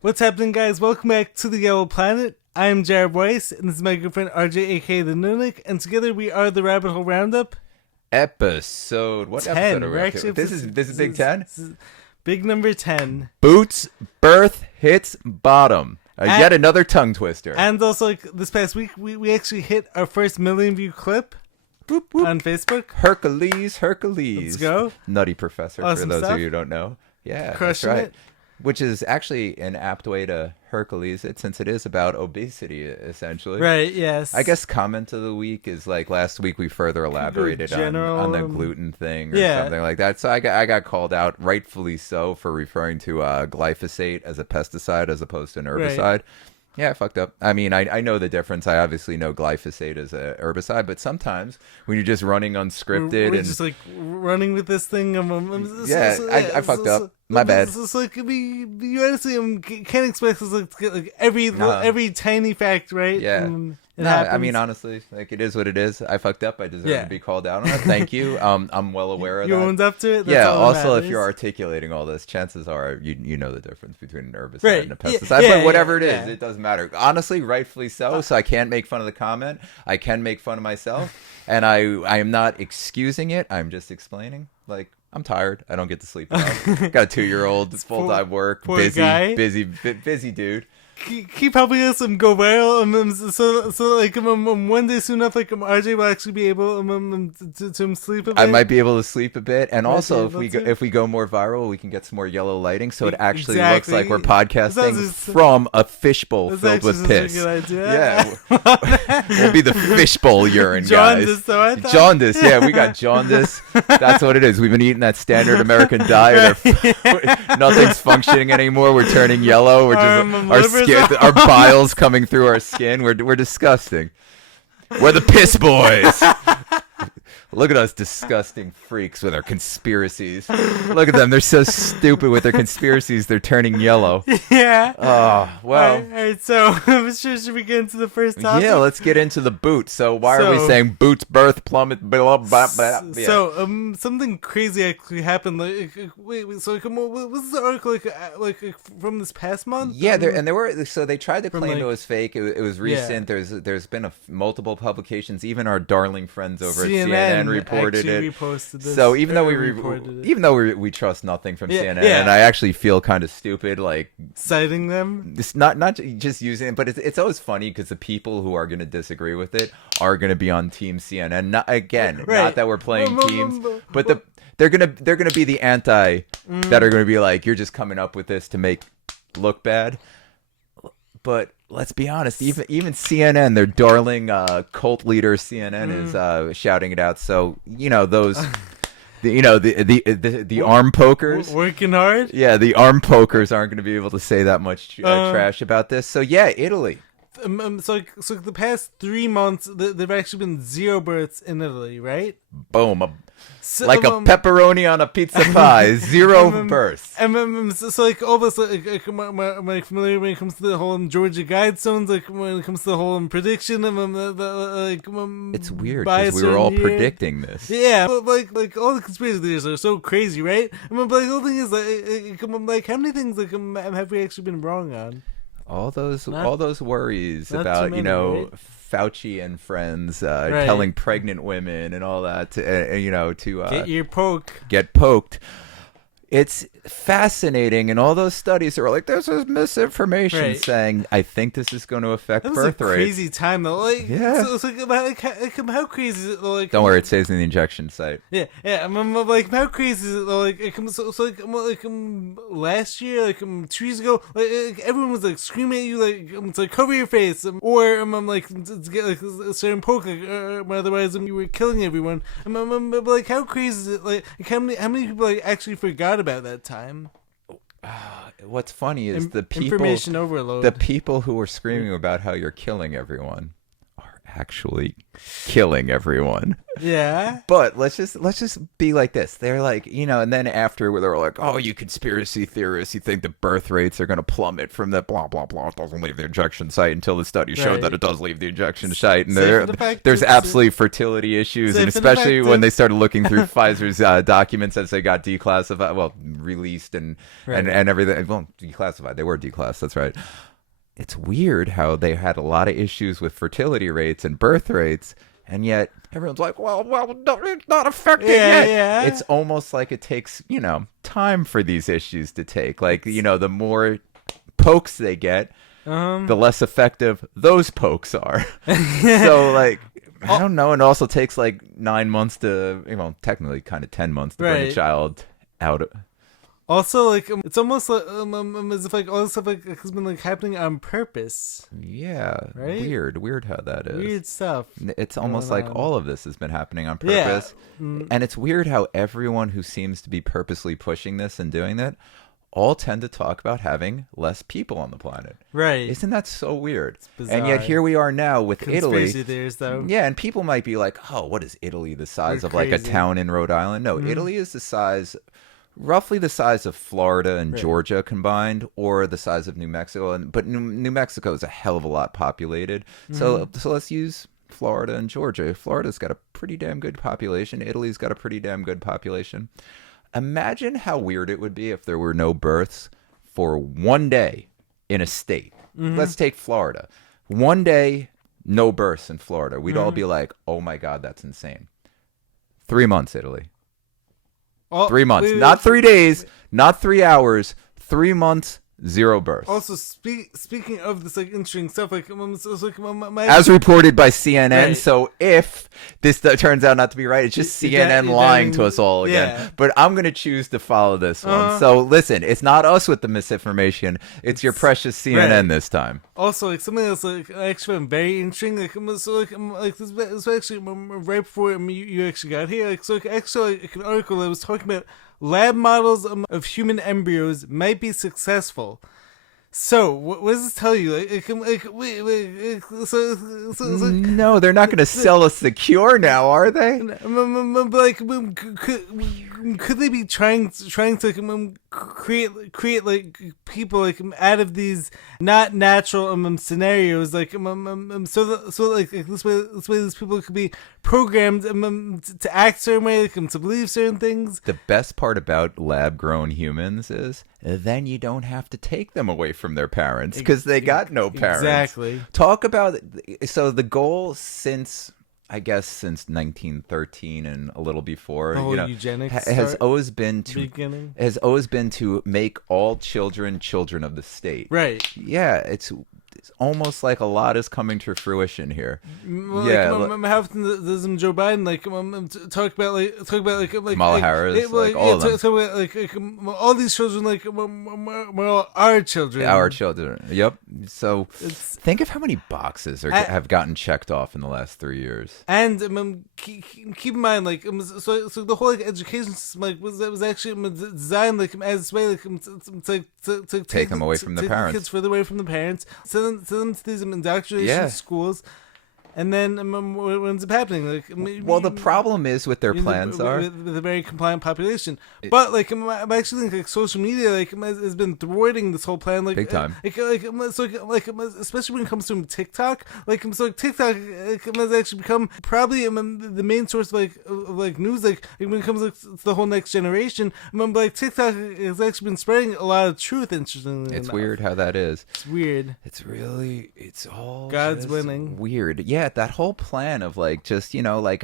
What's happening, guys? Welcome back to the Yellow Planet. I'm Jared Weiss, and this is my good friend RJ, aka the Nunik, and together we are the Rabbit Hole Roundup. What 10. episode are we We're up to? This is Big 10? Big number 10. Boots, birth, hits, bottom. Yet another tongue twister. And also, like, this past week, we actually hit our first million view clip Whoop, whoop. on Facebook. Hercules. Let's go. Nutty Professor, Awesome for those stuff. of you who don't know. Yeah, Crushing that's right. it. Which is actually an apt way to Hercules it, since it is about obesity, essentially. Right, yes. I guess comment of the week is like last week we further elaborated on the gluten thing or something like that. So I got called out, rightfully so, for referring to glyphosate as a pesticide as opposed to an herbicide. Right. Yeah, I fucked up. I mean, I know the difference. I obviously know glyphosate is a herbicide, but sometimes when you're just running unscripted we're just like running with this thing. I fucked up. My bad. It's like you honestly can't expect us to get like every tiny fact right. Yeah. I mean, honestly, like it is what it is. I fucked up. I deserve to be called out on it. Thank you. I'm well aware of that. You owned up to it. That's also, if you're articulating all this, chances are you know the difference between an herbicide and a pesticide. But whatever it is, it doesn't matter. Honestly, rightfully so. So I can't make fun of the comment. I can make fun of myself, and I am not excusing it. I'm just explaining. Like, I'm tired. I don't get to sleep enough. Got a 2-year-old, full-time work, busy dude. Keep helping us go viral. So like one day soon enough, like RJ will actually be able to sleep a bit. I might be able to sleep a bit, and also if we go more viral, we can get some more yellow lighting, so it actually looks like we're podcasting from a fishbowl filled with piss. A good idea. Yeah, we'll be the fishbowl urine guys. Jaundice, though, I thought. Jaundice, yeah, we got jaundice. That's what it is. We've been eating that standard American diet. Nothing's functioning anymore. We're turning yellow. We're just our bile's coming through our skin. We're disgusting. We're the piss boys. Look at us disgusting freaks with our conspiracies. Look at them. They're so stupid with their conspiracies. They're turning yellow. Yeah. Oh, well. All right, so should we get into the first topic? Yeah, let's get into the boot. So why are we saying boots, birth, plummet, blah, blah, blah. Yeah. So something crazy actually happened. Like, wait, so what was the article like from this past month? Yeah, they tried to claim it was fake. It was recent. Yeah. There's been multiple publications. Even our darling friends over at CNN reported it. Reposted this, so even though we trust nothing from CNN, and I actually feel kind of stupid like citing them. It's not just using it, but it's always funny because the people who are going to disagree with it are going to be on Team CNN. Not that we're playing teams, but they're gonna be the anti that are going to be like, you're just coming up with this to make look bad. But let's be honest, even CNN, their darling cult leader CNN is shouting it out. So those, the arm pokers working hard. Yeah, the arm pokers aren't going to be able to say that much trash about this. So yeah, Italy. So the past 3 months, there've actually been 0 births in Italy, right? Boom. Like a pepperoni on a pizza pie, 0 births. So like all this, like my familiar when it comes to the whole Georgia Guidestones, like when it comes to the whole prediction, it's weird because we were all predicting this. Yeah, but like all the conspiracy theories are so crazy, right? But like the whole thing is like how many things have we actually been wrong on? All those worries about right? Fauci and friends telling pregnant women and all that to get poked. It's fascinating, and all those studies are like, there's this misinformation saying, I think this is going to affect birth rates. That was a crazy time, though. Like, yeah. So it's like how crazy is it, though? Like, don't worry, it saves in the injection site. Yeah. Like, how crazy is it, though? Like, last year, like, 2 years ago, like everyone was, like, screaming at you, like, to cover your face, or, like, to get, like, a certain poke, otherwise, you were killing everyone. But, like, how crazy is it? Like, how many people, like, actually forgot about that time? What's funny is the people information overload. The people who are screaming about how you're killing everyone are actually killing everyone. Yeah. But let's just be like this. They're like, and then after they're like, oh, you conspiracy theorists, you think the birth rates are going to plummet from the blah, blah, blah. It doesn't leave the injection site until the study showed that it does leave the injection site. And there's absolutely fertility issues. And especially when they started looking through Pfizer's documents as they got declassified, released and everything. Well, declassified. They were declassified. That's right. It's weird how they had a lot of issues with fertility rates and birth rates, and yet everyone's like, well, no, it's not affecting yet. Yeah. It's almost like it takes, time for these issues to take. Like, the more pokes they get, the less effective those pokes are. So, like, I don't know. And it also takes like 9 months to, technically kind of 10 months to bring a child out of. Also, like, it's almost like as if like all this stuff like has been like happening on purpose. Yeah, right. Weird how that is. Weird stuff. It's almost like all of this has been happening on purpose, and it's weird how everyone who seems to be purposely pushing this and doing that all tend to talk about having less people on the planet. Right? Isn't that so weird? And yet here we are now with Conspiracy Italy. Theories, though. Yeah, and people might be like, "Oh, what is Italy? The size of like a town in Rhode Island?" No, Italy is roughly the size of Florida and Georgia combined, or the size of New Mexico. But New Mexico is a hell of a lot populated. So let's use Florida and Georgia. Florida's got a pretty damn good population. Italy's got a pretty damn good population. Imagine how weird it would be if there were no births for one day in a state. Let's take Florida. One day, no births in Florida. We'd all be like, oh my God, that's insane. 3 months, Italy. 3 months, not 3 days, not 3 hours, 3 months, 0 births. Also, speaking of this like interesting stuff, like, as reported by CNN. Right. So if this turns out not to be right, it's just CNN lying to us all again. Yeah. But I'm gonna choose to follow this one. So listen, it's not us with the misinformation; it's your precious CNN this time. Also, like something else, like I actually found very interesting. Like, this was actually right before you actually got here. Like, so actually, like an article that was talking about lab models of human embryos might be successful. So, what does this tell you? No, they're not going to sell us the cure now, are they? Like, could they be trying to create like people like out of these not natural scenarios, like like this way these people could be programmed to act certain way, like, to believe certain things. The best part about lab-grown humans is then you don't have to take them away from their parents because they got no parents. Exactly. Talk about so the goal since 1913 and a little before, eugenics has always been to make all children of the state. Right. Yeah, it's almost like a lot is coming to fruition here. How often does Joe Biden talk about Kamala Harris, all of them. Talk about all these children, our children. Our children. Yep. So think of how many boxes have gotten checked off in the last 3 years. And keep in mind, so the whole education system was actually designed as a way to take them away from the parents. Kids further away from the parents. Send them to these indoctrination schools, and then what ends up happening? The problem is with their plans with a very compliant population. But I'm actually think social media has been thwarting this whole plan big time. Especially when it comes to TikTok. TikTok has actually become probably the main source of news. When it comes to the whole next generation, TikTok has actually been spreading a lot of truth. Interestingly, it's weird how that is. It's weird. It's all God's winning. Weird. Yeah, that whole plan of I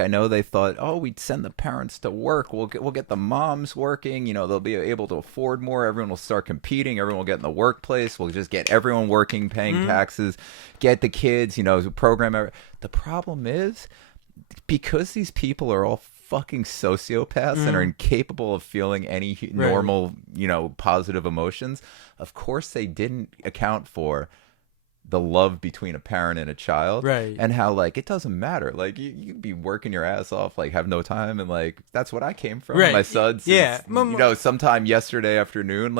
know they thought, oh, we'd send the parents to work. We'll get the moms working. They'll be able to afford more. Everyone will start competing. Everyone will get in the workplace. We'll just get everyone working, paying taxes, get the kids, program. The problem is because these people are all fucking sociopaths and are incapable of feeling any normal, positive emotions. Of course, they didn't account for the love between a parent and a child, right? And how it doesn't matter, you be working your ass off, have no time, and that's what I came from, right. My son, since, sometime yesterday afternoon,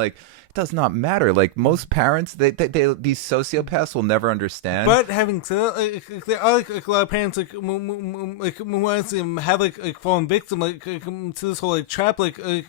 does not matter. Like most parents, they these sociopaths will never understand. But having said that, there are like a lot of parents like who honestly have like fallen victim to this whole like trap. They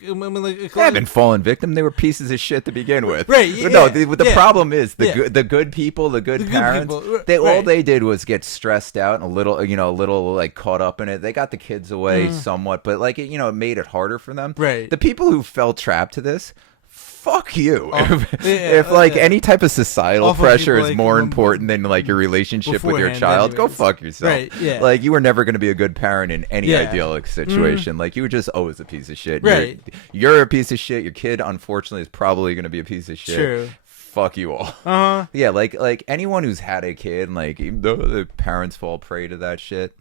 haven't fallen victim. They were pieces of shit to begin with. Right. Yeah, no, the problem is the good people, the good parents. All they did was get stressed out and a little like caught up in it. They got the kids away somewhat, but like it made it harder for them. Right. The people who fell trapped to this. Fuck you. If any type of societal pressure is more important than like your relationship with your child, go fuck yourself. Right, yeah. Like you were never going to be a good parent in any idyllic situation. Like you were just always a piece of shit. Right. You're a piece of shit. Your kid, unfortunately, is probably going to be a piece of shit. True. Fuck you all. Yeah, like anyone who's had a kid, like even though the parents fall prey to that shit.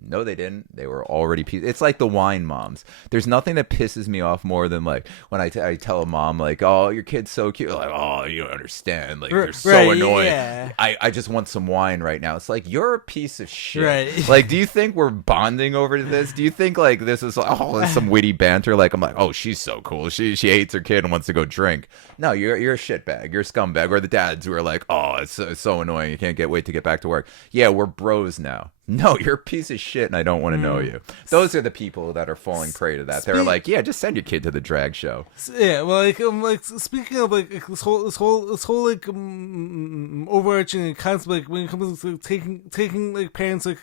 No, they didn't. They were already It's like the wine moms. There's nothing that pisses me off more than like when I tell a mom like, "Oh, your kid's so cute." Like, "Oh, you don't understand. Like they're so annoying. Yeah. I just want some wine right now." It's like you're a piece of shit. Right. Like, do you think we're bonding over this? Do you think like this is some witty banter? Like I'm like, "Oh, she's so cool. She hates her kid and wants to go drink." No, you're a shitbag. You're a scumbag. Or the dads who are like, "Oh, it's so annoying. You can't wait to get back to work." Yeah, we're bros now. No, you're a piece of shit, and I don't want to know you. Those are the people that are falling prey to that. They're like, yeah, just send your kid to the drag show. Yeah, well, like speaking of like this whole like overarching concept, like when it comes to taking like parents like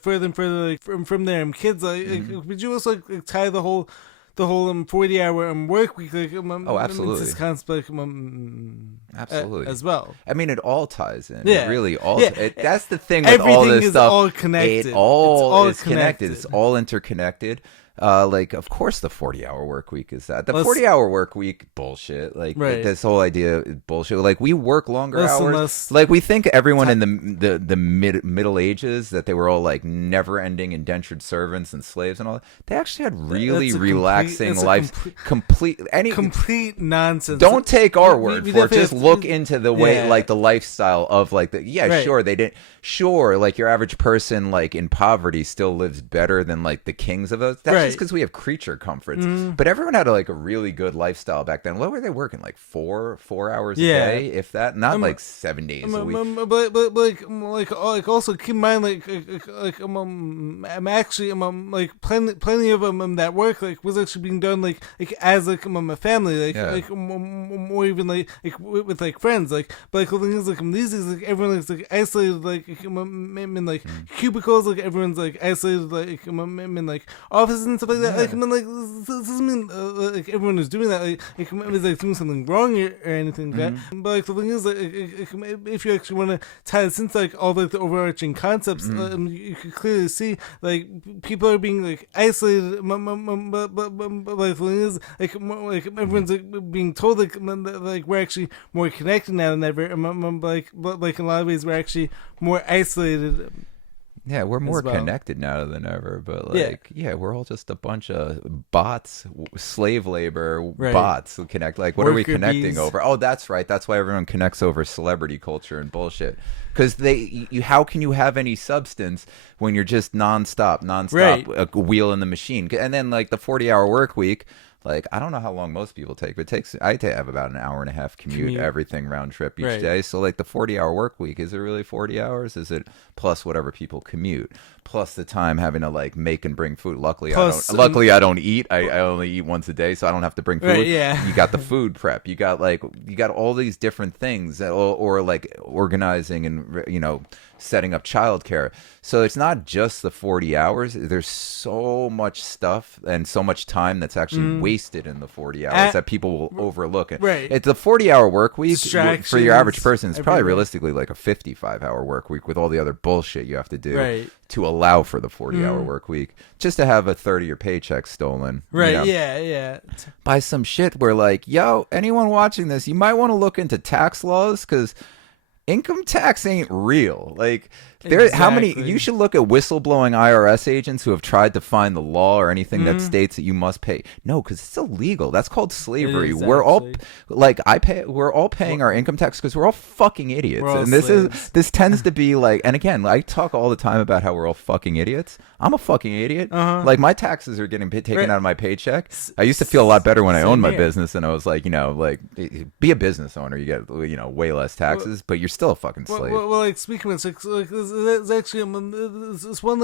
further and further like from their kids, would you also like tie the whole 40-hour work week absolutely this concept absolutely as well. I mean, it all ties in. Yeah. It really all. Yeah. That's the thing with all this is stuff. All connected. It all is connected. It's all interconnected. Like, of course, the 40-hour work week is that. The 40-hour work week, bullshit. Like, this whole idea is bullshit. Like, we work longer hours. Like, we think everyone in the Middle Ages, that they were all, like, never-ending indentured servants and slaves and all that. They actually had really relaxing lives. Complete nonsense. Don't take our word for it. Just look into the way, like, the lifestyle of, like, sure, they didn't. Sure, like, your average person, like, in poverty still lives better than, like, the kings of those. That's just because we have creature comforts. But everyone had a really good lifestyle back then. What were they working, like 4 hours a day, if that? Not like 7 days a week. But also keep in mind I'm actually like plenty of that work was actually being done like as a family or even like with like friends but the thing is these days everyone is isolated in like cubicles, everyone's isolated in like offices and stuff like that. This doesn't mean everyone who's doing that is doing something wrong or anything like that. But the thing is if you actually want to tie this into all the overarching concepts, you can clearly see people are being isolated. But the thing is everyone's being told we're actually more connected now than ever. But in a lot of ways we're actually more isolated. Yeah, we're more connected now than ever, but we're all just a bunch of bots, slave labor bots who connect. Like, what are we connecting over? Oh, that's right. That's why everyone connects over celebrity culture and bullshit. Because how can you have any substance when you're just nonstop, a wheel in the machine? And then like the 40-hour work week. Like, I don't know how long most people take, but I have about an hour and a half commute. Everything round trip each day. So, like, the 40-hour work week, is it really 40 hours? Is it plus whatever people commute? Plus the time having to, make and bring food. Luckily, I don't eat. I only eat once a day, so I don't have to bring food. Right, yeah. You got the food prep. You got all these different things, or organizing and, setting up childcare. So it's not just the 40 hours. There's so much stuff and so much time that's actually wasted in the 40 hours that people will overlook. It's a 40-hour work week for your average person. It's probably realistically like a 55-hour work week with all the other bullshit you have to do to allow for the 40-hour work week, just to have a third of your paycheck stolen. By some shit where anyone watching this, you might want to look into tax laws, because income tax ain't real. How many? You should look at whistleblowing IRS agents who have tried to find the law or anything that states that you must pay. No, because it's illegal. That's called slavery. We're all we're all paying our income tax because we're all fucking idiots. And this tends to be like. And again, I talk all the time about how we're all fucking idiots. I'm a fucking idiot. Like my taxes are getting taken out of my paycheck. I used to feel a lot better when I owned my business, and I was like, be a business owner. You get way less taxes, but you're still a fucking slave. Well, like speaking of like there's actually this one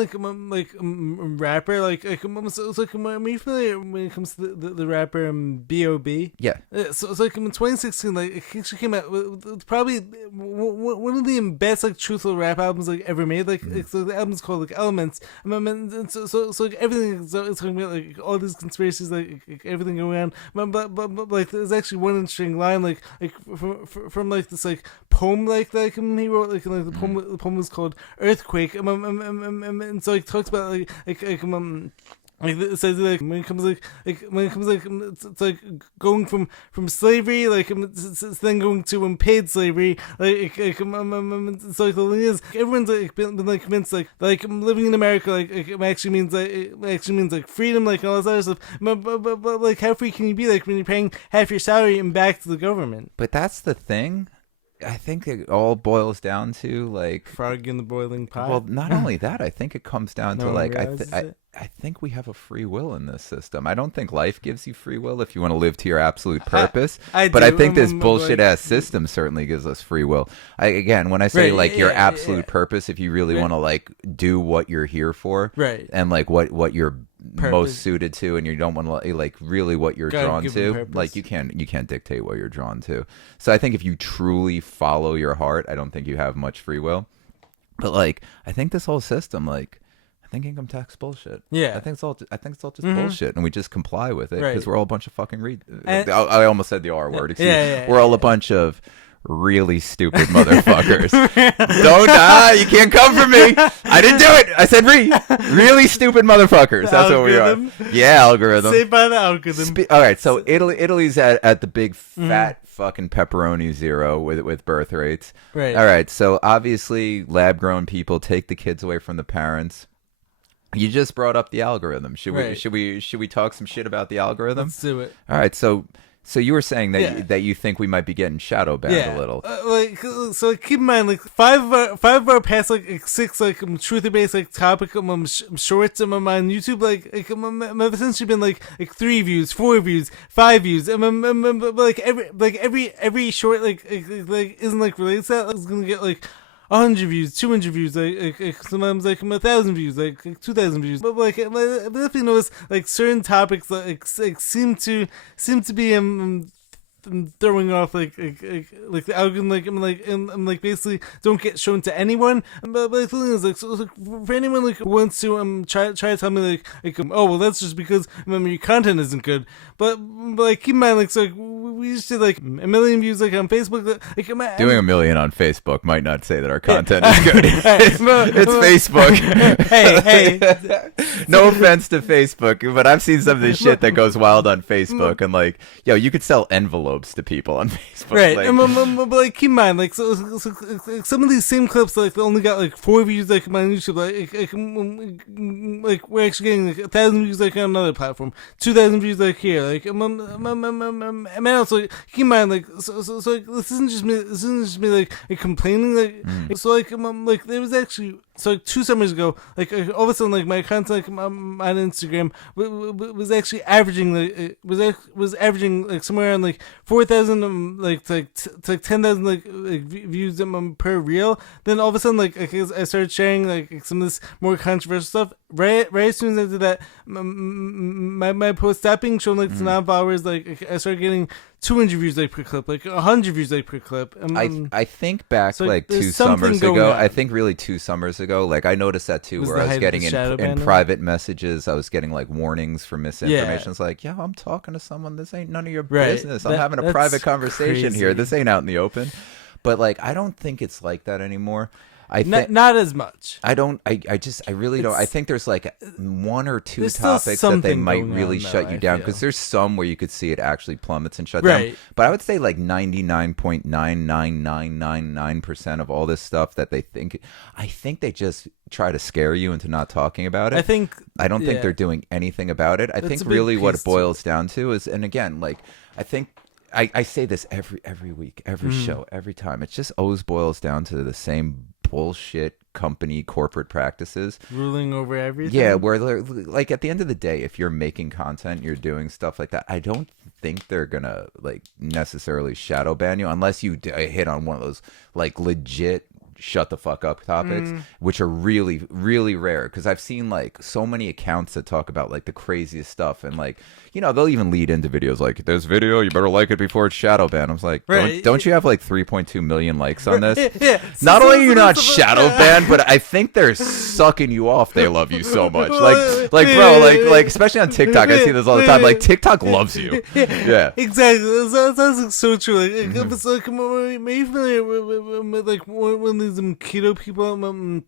rapper are you familiar when it comes to the rapper B.O.B.? Yeah. So it's like in 2016, like it actually came out with probably one of the best truthful rap albums ever made. So the album's called Elements. So like everything is talking about all these conspiracies, everything going on. But there's actually one interesting line from this poem he wrote the poem was called Earthquake, and so it talks about it says when it comes it's going from slavery it's then going to paid slavery so the thing is everyone's been convinced living in America actually means freedom all this other stuff but how free can you be when you're paying half your salary and back to the government? But that's the thing. I think it all boils down to frog in the boiling pot. Well, not only that, I think it comes down to I think we have a free will in this system. I don't think life gives you free will if you want to live to your absolute purpose. I think this bullshit ass system certainly gives us free will. When I say your absolute purpose, if you really want to do what you're here for, and what you're most suited to, and you don't want to really what you're drawn to, you can't dictate what you're drawn to. So I think if you truly follow your heart, I don't think you have much free will. But I think this whole system I think income tax bullshit. Yeah, I think it's all just bullshit, and we just comply with it because we're all a bunch of fucking I almost said the R word. Excuse me. We're all a bunch of really stupid motherfuckers. Don't you can't come for me. I didn't do it. I said really stupid motherfuckers. That's what we are. Yeah, algorithm. Saved by the algorithm. All right, so Italy's at the big fat fucking pepperoni zero with birth rates. Right. All right, so obviously lab grown people take the kids away from the parents. You just brought up the algorithm. Should we talk some shit about the algorithm? Let's do it. All right, so you were saying that you think we might be getting shadow banned a little. So keep in mind, five of our past six truth based topic shorts on YouTube have essentially been 3 views, 4 views, 5 views. Every short isn't related to that. It's gonna get 100 views, 200 views, sometimes 1,000 views, 2,000 views. But I definitely notice certain topics seem to be throwing off the algorithm basically don't get shown to anyone. But the thing is for anyone who wants to try to tell me oh well that's just because your content isn't good. But keep in mind we just did 1 million views on Facebook. Doing 1 million on Facebook might not say that our content is good. It's Facebook. hey. No offense to Facebook, but I've seen some of this shit that goes wild on Facebook, and you could sell envelopes to people on Facebook. Right. But keep in mind, so some of these same clips they only got 4 views on YouTube. We're actually getting 1,000 views on another platform, 2,000 views here. Man, also keep in mind so this isn't just me. This isn't just me complaining. So there was actually. So 2 summers ago, all of a sudden, my content on Instagram was actually averaging was averaging somewhere around 4,000 to 10,000 views per reel. Then all of a sudden, I started sharing some of this more controversial stuff. Right as soon as I did that, my post stopped being shown to non-followers. I started getting 200 views per clip, 100 views per clip. I think back 2 summers ago. I think really 2 summers ago. I noticed that too, where I was getting in private messages. I was getting warnings for misinformation. It's I'm talking to someone. This ain't none of your business. I'm having a private conversation here. This ain't out in the open. But I don't think it's like that anymore. not as much. I really don't. I think there's like one or two topics that they might really shut you down, because there's some where you could see it actually plummets and shut down. But I would say like 99.99999% of all this stuff that I think they just try to scare you into not talking about it. I don't think they're doing anything about it. I think really what it boils down to is, and again, like I think I say this every week, every show, every time. It just always boils down to the same bullshit company corporate practices ruling over everything. Yeah, where like at the end of the day, if you're making content, you're doing stuff like that, I don't think they're gonna like necessarily shadow ban you unless you hit on one of those like legit shut the fuck up topics, which are really, really rare, because I've seen like so many accounts that talk about like the craziest stuff, and like, you know, they'll even lead into videos like, this video, you better like it before it's shadow banned. I was like, don't you have like 3.2 million likes on this? Not only are you not shadow banned, but I think they're sucking you off. They love you so much. Like bro, like especially on TikTok, I see this all the time. Like TikTok loves you. Yeah, exactly. That's so true. Like, it's like, are you familiar with like one of these keto people? I'm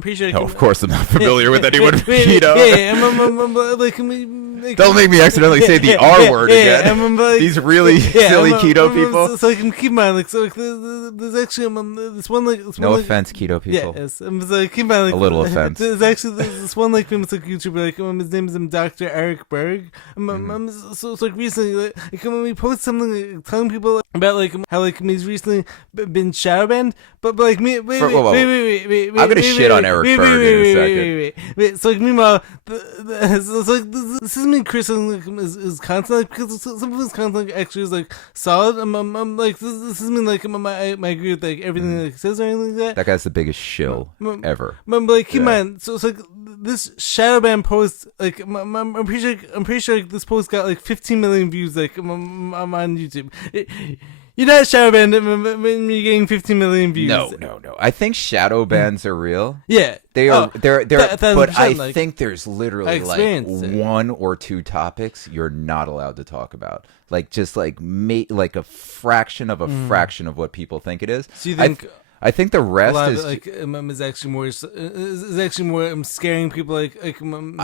pretty sure. No, of course I'm not familiar with anyone with keto. Don't make me accidentally say the R word again. These really silly keto people. So I can keep in mind, like, so like, there's actually this one like. No offense, keto people. Yeah, yes. So keep in mind, like, a little offense. There's actually this one like famous like YouTuber, like his name is Dr. Eric Berg. So like recently, like when we post something like, telling people about like how like he's recently been shadow banned, but like me, wait, I'm gonna shit on Eric Berg in a second. Wait. So like meanwhile, so like this is me criticizing like his content, like, because some of his content actually is like solid. I'm like this is me like I agree with like everything that he says or anything like that. That guy's the biggest shill ever. But like keep in mind, so it's like this shadow ban post, like I'm pretty sure like, this post got like 15 million views. Like I'm on YouTube. You're not shadow banned when you're getting 15 million views. No. I think shadow bans are real. Yeah, they are. They're. But I like, think there's literally like one or two topics you're not allowed to talk about. Like just like like a fraction of a fraction of what people think it is. So you think? I think the rest is like is actually more scaring people. Like I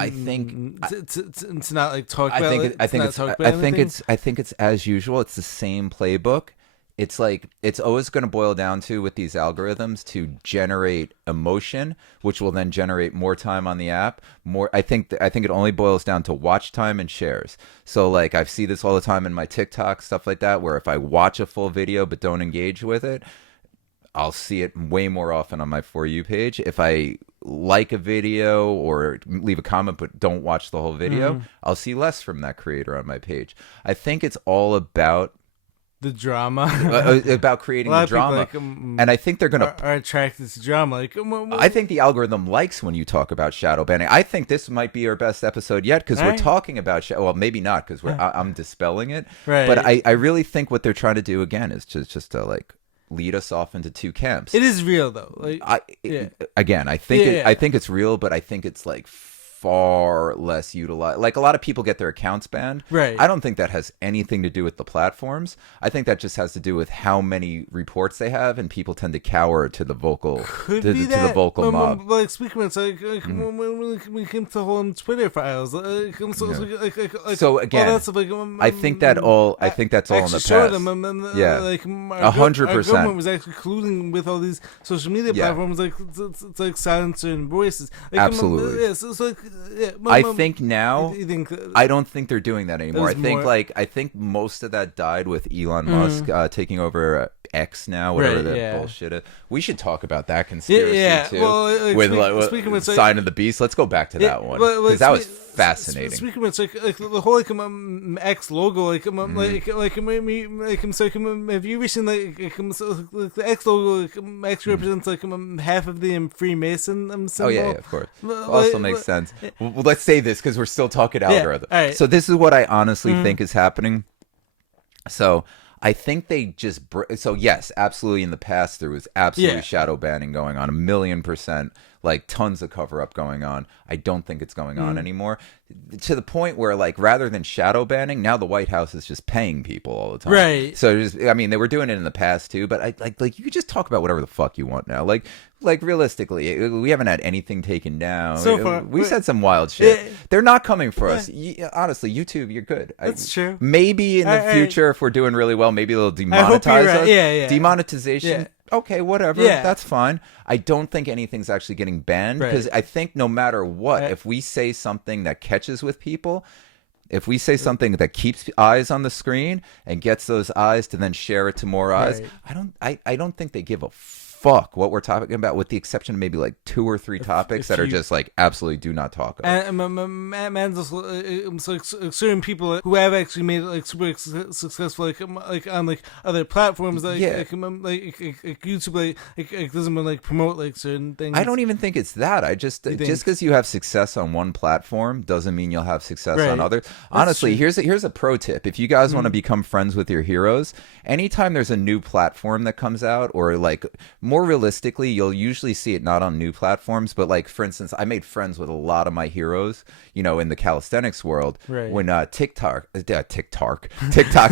think to not like talk about it. I think it's as usual. It's the same playbook. It's like it's always going to boil down to, with these algorithms, to generate emotion, which will then generate more time on the app. I think it only boils down to watch time and shares. So like I see this all the time in my TikTok, stuff like that, where if I watch a full video but don't engage with it, I'll see it way more often on my For You page. If I like a video or leave a comment but don't watch the whole video, I'll see less from that creator on my page. I think it's all about the drama, about creating the drama, like, and I think they're gonna are attracted to drama. Like, I think the algorithm likes when you talk about shadow banning. I think this might be our best episode yet, because we're talking about well, maybe not, because I'm dispelling it, right? But I really think what they're trying to do again is just to like lead us off into two camps. It is real though. Like, I think it's real, but I think it's like far less utilized. Like a lot of people get their accounts banned. Right. I don't think that has anything to do with the platforms. I think that just has to do with how many reports they have, and people tend to cower to the vocal to the vocal mob. Like speaking of, like when we came to the whole Twitter files, so again, all that stuff, I think that's all in the past. Yeah, like 100%. Our government was actually colluding with all these social media platforms, like it's like censoring voices. Like, absolutely. So like, I think now, I don't think they're doing that anymore. I think most of that died with Elon Musk taking over X now, whatever that bullshit is. We should talk about that conspiracy too. Well, with Sign of the Beast. Let's go back to that one, because that was fascinating. Speaking of like the whole X logo, have you recently the X logo actually represents like half of the Freemason symbol? Oh yeah, of course. Also makes sense. Well, let's say this because we're still talking algorithm. Right. So this is what I honestly think is happening. So I think they just so yes, absolutely. In the past, there was absolutely shadow banning going on 1,000,000%. like tons of cover up going on. I don't think it's going on anymore, to the point where like rather than shadow banning, now the White House is just paying people all the time. Right. So I mean, they were doing it in the past too, but I like you could just talk about whatever the fuck you want now. Like realistically, we haven't had anything taken down. So far, we said some wild shit. They're not coming for us. Honestly, YouTube, you're good. That's true. Maybe in the future, if we're doing really well, maybe they'll demonetize us. Yeah. Demonetization. Yeah. Okay, whatever. Yeah. That's fine. I don't think anything's actually getting banned because I think no matter what, if we say something that catches with people, if we say something that keeps eyes on the screen and gets those eyes to then share it to more eyes, I don't think they give a fuck what we're talking about, with the exception of maybe like 2 or 3 topics that are just like absolutely do not talk about. And certain people who have actually made it like super successful, like on like other platforms, like YouTube, like doesn't like promote like certain things. I don't even think it's that. I just because you have success on one platform doesn't mean you'll have success on others. Honestly, here's a pro tip. If you guys want to become friends with your heroes, anytime there's a new platform that comes out, or like more realistically, you'll usually see it not on new platforms, but like, for instance, I made friends with a lot of my heroes, you know, in the calisthenics world when TikTok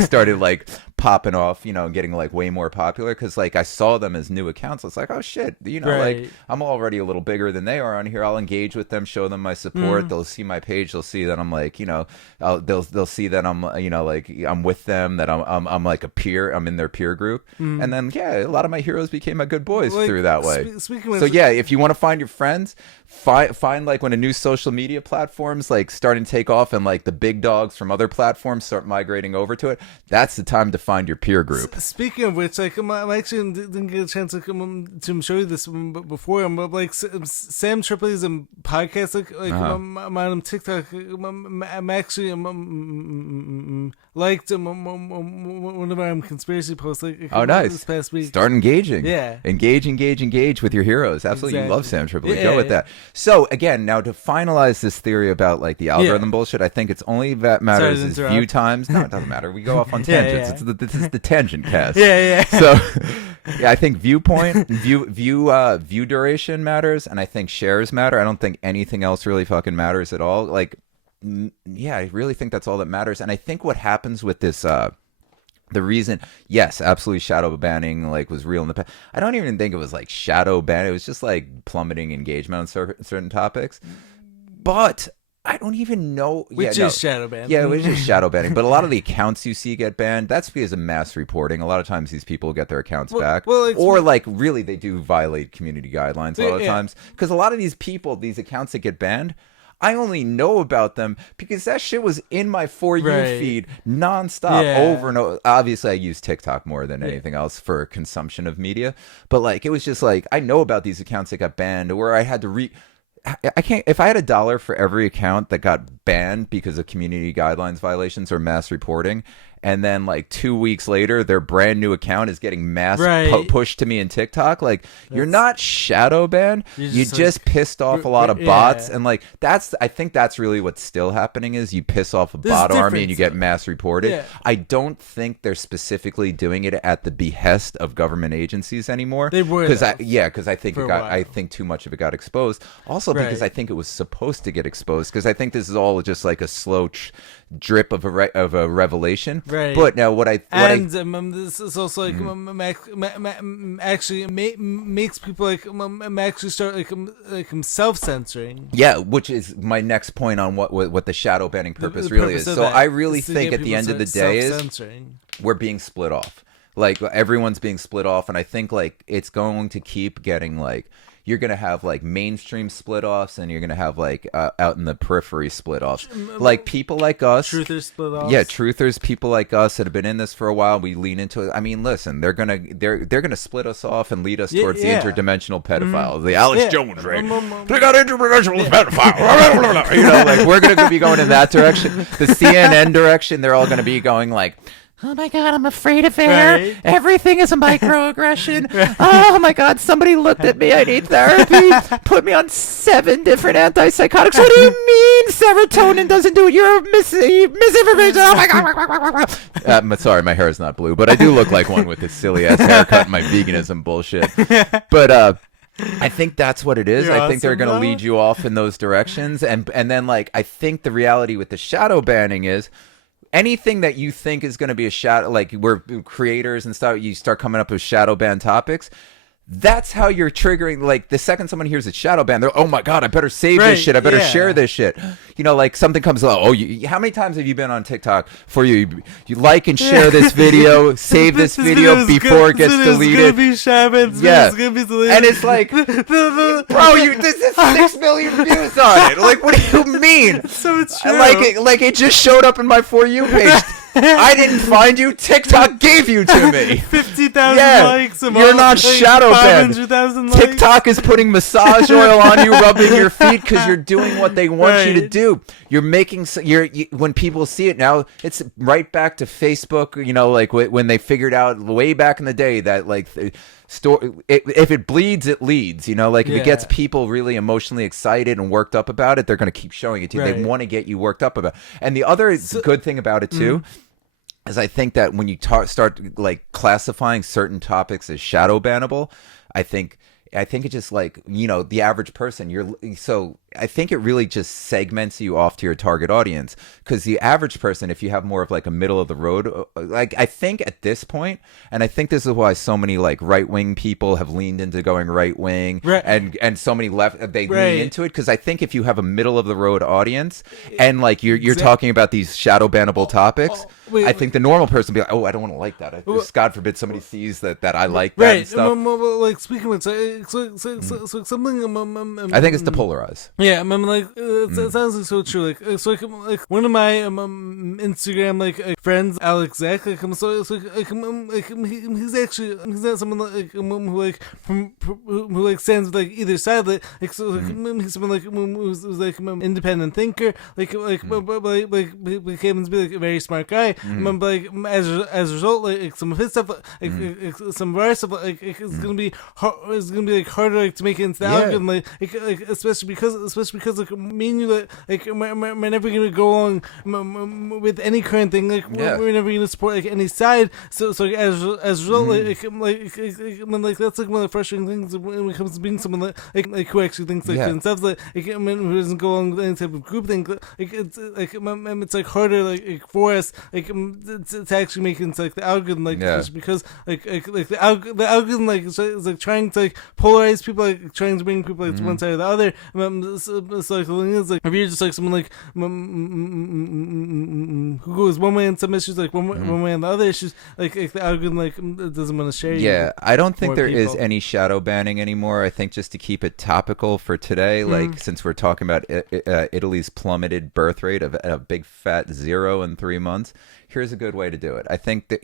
started like popping off, you know, and getting like way more popular, because like I saw them as new accounts. It's like, oh shit, you know, like I'm already a little bigger than they are on here. I'll engage with them, show them my support. They'll see my page. They'll see that I'm like, you know, they'll see that I'm, you know, like I'm with them, that I'm like a peer. I'm in their peer group, and then a lot of my heroes became my good boys through that way. So if you want to find your friends, find like when a new social media platform's like starting to take off and like the big dogs from other platforms start migrating over to it, that's the time to find your peer group. Speaking of which, like I actually didn't get a chance to show you this before, but like Sam Tripoli's podcast, I'm on TikTok. I'm actually liked one of our conspiracy posts. Nice. This past week. Start engaging. Engage with your heroes. Absolutely. Exactly. You love Sam Tripoli. Go with that. So again, now to finalize this theory about like the algorithm bullshit, I think it's only that matters is view times. No, it doesn't matter. We go off on tangents. This is the tangent cast. So I think viewpoint, view duration matters, and I think shares matter. I don't think anything else really fucking matters at all. Like, I really think that's all that matters. And I think what happens with this, the reason, yes, absolutely, shadow banning like was real in the past. I don't even think it was like shadow ban. It was just like plummeting engagement on certain topics. But I don't even know. Which is shadow banning. Yeah, which is shadow banning. But a lot of the accounts you see get banned, that's because of mass reporting. A lot of times these people get their accounts back. Or like really they do violate community guidelines a lot of times. Because a lot of these people, these accounts that get banned, I only know about them because that shit was in my For You feed nonstop over and over. Obviously, I use TikTok more than anything else for consumption of media. But like, it was just like, I know about these accounts that got banned, where I had to I can't, if I had $1 for every account that got banned because of community guidelines violations or mass reporting, and then like 2 weeks later their brand new account is getting mass pushed to me in TikTok, like you're not shadow banned, you just pissed off a lot of bots. And like I think that's really what's still happening, is you piss off a bot army and you get mass reported. I don't think they're specifically doing it at the behest of government agencies anymore. They were, because I think too much of it got exposed. Also because I think it was supposed to get exposed, because I think this is all just like a slow drip of a revelation. But now this is also like actually makes people like actually start like self-censoring. Yeah, which is my next point on what the shadow banning purpose really is. So I really think at the end of the day is we're being split off. Like everyone's being split off, and I think like it's going to keep getting like, you're going to have like mainstream split offs, and you're going to have like out in the periphery split offs. Like people like us. Truthers split offs. Yeah, truthers, people like us that have been in this for a while. We lean into it. I mean, listen, they're going to split us off and lead us towards the interdimensional pedophile. The Alex Jones, right? They got interdimensional pedophile. You know, like we're going to be going in that direction. The CNN direction, they're all going to be going like, oh my God, I'm afraid of air. Everything is a microaggression. Oh my God, somebody looked at me. I need therapy. Put me on 7 different antipsychotics. What do you mean serotonin doesn't do it? You're misinformation. Oh my God. Sorry, my hair is not blue, but I do look like one with this silly ass haircut and my veganism bullshit. But I think that's what it is. You're I think they're awesome, going to though. lead you off in those directions. And then, like, I think the reality with the shadow banning is anything that you think is going to be a shadow, like we're creators and stuff, you start coming up with shadow ban topics. That's how you're triggering. Like the second someone hears it's shadow ban, they're, oh my god, I better save this shit. I better share this shit. You know, like something comes along. Oh, how many times have you been on TikTok for you like and share this video, save this video before it gets deleted? It's gonna be yeah, it's gonna be deleted. And it's like, bro, this is 6 million views on it. Like, what do you mean? So it's true. Like it just showed up in my For You page. I didn't find you. TikTok gave you to me. 50,000 likes. You're not shadow banned. 500,000 likes. TikTok is putting massage oil on you, rubbing your feet because you're doing what they want you to do. You're making. When people see it now, it's right back to Facebook. You know, like when they figured out way back in the day that like. If it bleeds, it leads. You know, like if it gets people really emotionally excited and worked up about it, they're going to keep showing it to you. They want to get you worked up about it. And the other good thing about it too is I think that when you start like classifying certain topics as shadow bannable, I think it just like, you know, the average person, so I think it really just segments you off to your target audience, because the average person, if you have more of like a middle of the road, like I think at this point, and I think this is why so many like right wing people have leaned into going right wing, and so many left they lean into it, because I think if you have a middle of the road audience and like you're talking about these shadow bannable topics. I think the normal person would be like, oh, I don't want to like that. God forbid somebody sees that I like that and stuff. Like speaking of something, I think it's to polarize. Yeah, like it sounds like so true. Like one of my Instagram friends, Alex Zach, he's not someone who stands with like either side. He's someone who's like independent thinker. Like came to be like a very smart guy. But as a result, like some of his stuff, some of our stuff, it's gonna be like harder to make it into the algorithm. Like especially because like me and you, like we're never gonna go along with any current thing. Like we're never gonna support like any side. So as a result, like that's like one of the frustrating things when it comes to being someone like who actually thinks like themselves. Like who doesn't go along with any type of group thing. It's like harder like for us to actually make it into like the algorithm, just because the algorithm is like trying to like polarize people, like trying to bring people like to one side or the other. So like the thing is, like if you're just like someone like who goes one way on some issues, like one way on the other issues, like the algorithm doesn't want to share you. Yeah, I don't think there is any shadow banning anymore. I think just to keep it topical for today, like since we're talking about Italy's plummeted birth rate of a big fat 0 in 3 months. Here's a good way to do it. I think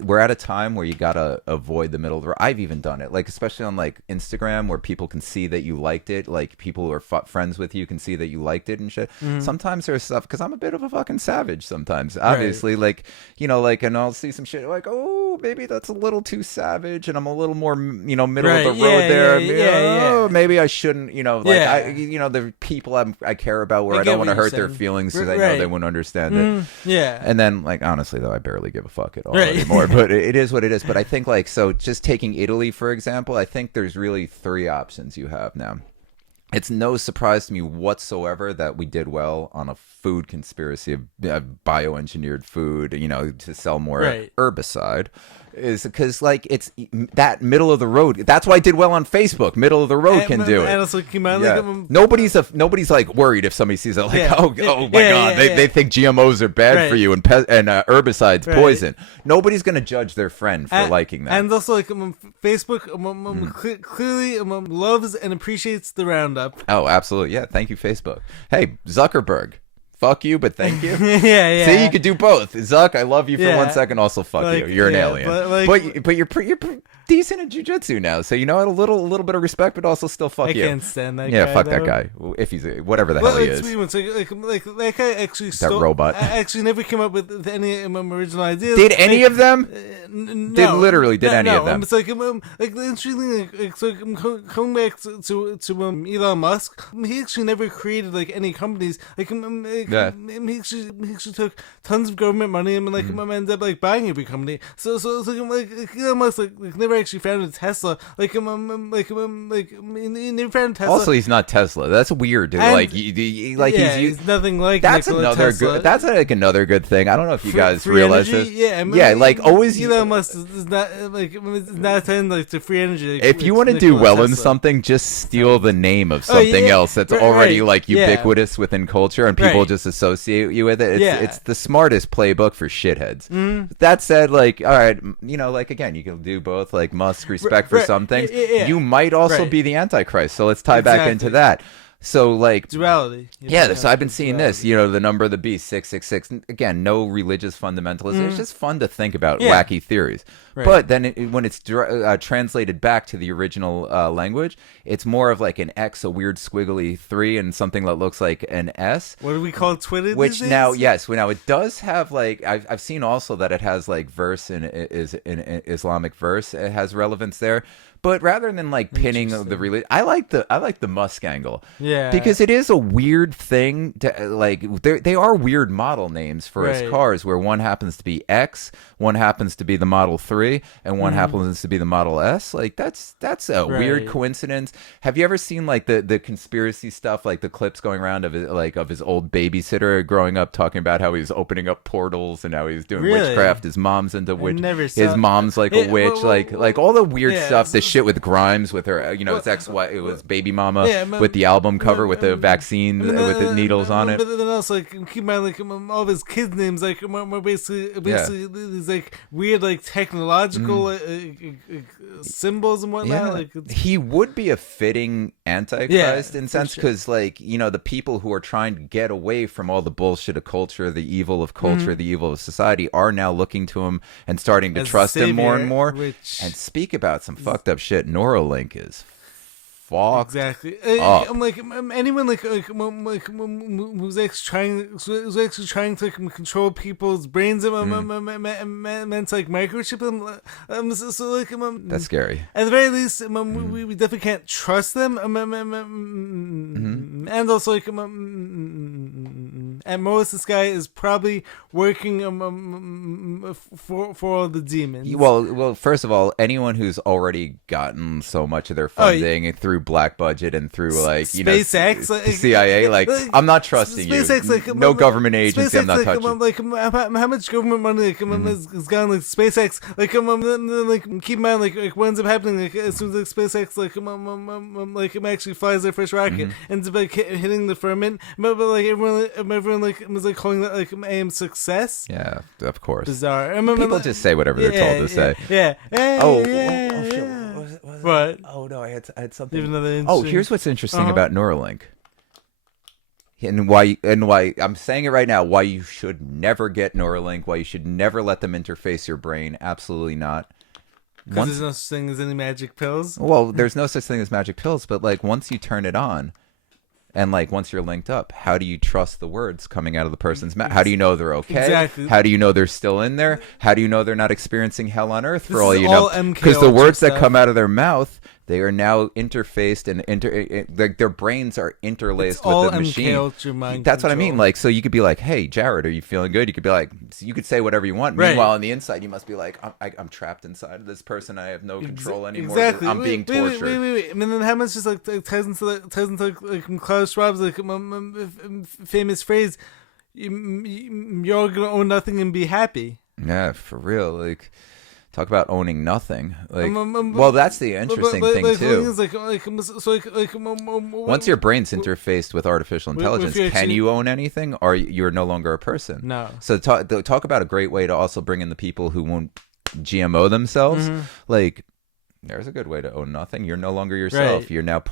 we're at a time where you gotta avoid the middle of the road. I've even done it, like especially on like Instagram, where people can see that you liked it. Like people who are friends with you can see that you liked it and shit. Sometimes there's stuff, because I'm a bit of a fucking savage sometimes. Obviously, like you know, like, and I'll see some shit like, oh, maybe that's a little too savage, and I'm a little more, you know, middle of the road there. Maybe I shouldn't, you know, like the people I care about, where I don't want to hurt their feelings, because I know they wouldn't understand it. And then, like, honestly, though, I barely give a fuck at all anymore. But it is what it is. But I think, like, so just taking Italy, for example, I think there's really 3 options you have now. It's no surprise to me whatsoever that we did well on a food conspiracy of bioengineered food, you know, to sell more herbicide. Is because like it's that middle of the road. That's why I did well on Facebook. Middle of the road can do it. And it's like, nobody's like worried if somebody sees it like oh my god, they think GMOs are bad for you and herbicides poison. Nobody's gonna judge their friend for liking that. And also like Facebook clearly loves and appreciates the Roundup. Oh, absolutely, yeah. Thank you, Facebook. Hey, Zuckerberg. Fuck you, but thank you. See, you could do both. Zuck, I love you for 1 second. Also, fuck you. You're an alien. But you're decent at jujitsu now, so you know a little bit of respect, but also still fuck you. I can't stand that guy. Yeah, fuck that guy. If he's whatever the hell he is. Like I actually that robot. I actually never came up with any original ideas. Did any of them? No. Did literally any of them? It's like interesting. Coming back to Elon Musk, he actually never created like any companies. Like he actually took tons of government money and ended up like buying every company. So Elon Musk like never never actually founded Tesla. Like he never founded Tesla. Also, he's not Tesla. That's weird, dude. And, He's nothing like that's Nikola another Tesla. good. That's like another good thing. I don't know if you guys free realize energy? this. Yeah, I mean, yeah, like always. Elon Musk is not it's not attending like to free energy. If you want to do well in something, just steal the name of something else that's already like ubiquitous within culture, and people just associate you with it. It's the smartest playbook for shitheads. That said, like, all right, like again, you can do both. Like Musk respect for some things. You might also be the Antichrist. So let's tie back into that. So like duality. So I've been seeing this, the number of the beast, 666. Again, no religious fundamentalism. It's just fun to think about wacky theories. Right. But then when it's translated back to the original language, it's more of like an X, a weird squiggly 3, and something that looks like an S. What do we call Twitter? Which now, yes, now it does have like I've seen also that it has like verse in Islamic verse. It has relevance there. But rather than like pinning the religion, I like the Musk angle. Yeah, because it is a weird thing to like. They are weird model names for his cars, where one happens to be X, one happens to be the Model 3, and one happens to be the Model S. Like that's a weird coincidence. Have you ever seen like the conspiracy stuff, like the clips going around of his old babysitter growing up talking about how he was opening up portals and how he was doing witchcraft. His mom's into witch. His mom's like a witch. Like all the weird stuff. The shit with Grimes with her, his ex-wife, it was baby mama with the album cover with the vaccine with the needles on it. But then also, like, keep in mind, like, all of his kids' names, like, are basically these like weird, like, technological symbols and whatnot. Like, he would be a fitting Antichrist in sense because, like, the people who are trying to get away from all the bullshit of culture, the evil of culture, the evil of society, are now looking to him and starting to trust him more and more. And speak about some fucked up shit. Neuralink is fucked. Exactly. Up. I'm like anyone who's actually trying to control people's brains and meant to like microchip them. That's scary. At the very least, we definitely can't trust them. And also like at most this guy is probably working for all the demons. Well, first of all, anyone who's already gotten so much of their funding through black budget and through like SpaceX, CIA, like I'm not trusting SpaceX, you. Like, no government agency, SpaceX, I'm not touching. Like how much government money has gone like SpaceX? Like like keep in mind like what ends up happening like as soon as like SpaceX like actually flies their first rocket ends up like hitting the firmament, but like everyone like was like calling that like AM success. Yeah, of course. Bizarre. People just say whatever they're told to say. Yeah. What? Oh no, I had something. Here's what's interesting about Neuralink. And why I'm saying it right now, why you should never get Neuralink, why you should never let them interface your brain. Absolutely not. Because there's no such thing as any magic pills. Well, there's no such thing as magic pills, but like once you turn it on, and like once you're linked up, how do you trust the words coming out of the person's mouth? How do you know they're okay? Exactly. How do you know they're still in there? How do you know they're not experiencing hell on earth for all you know? Because the words that come out of their mouth, they are now interfaced and their brains are interlaced with the machine. That's what I mean. Like, so you could be like, "Hey, Jared, are you feeling good?" You could be like, you could say whatever you want. Meanwhile, on the inside, you must be like, "I'm trapped inside of this person. I have no control anymore. Exactly. I'm being tortured." Wait. I mean, then how much just like ties into like Klaus Schwab's like famous phrase, "You're all gonna own nothing and be happy." Yeah, for real. Like, talk about owning nothing. Like, well, that's the interesting thing too. Once your brain's interfaced with artificial intelligence, can you own anything, or you're no longer a person? No. So talk about a great way to also bring in the people who won't GMO themselves. Like, there's a good way to own nothing. You're no longer yourself. Right. You're now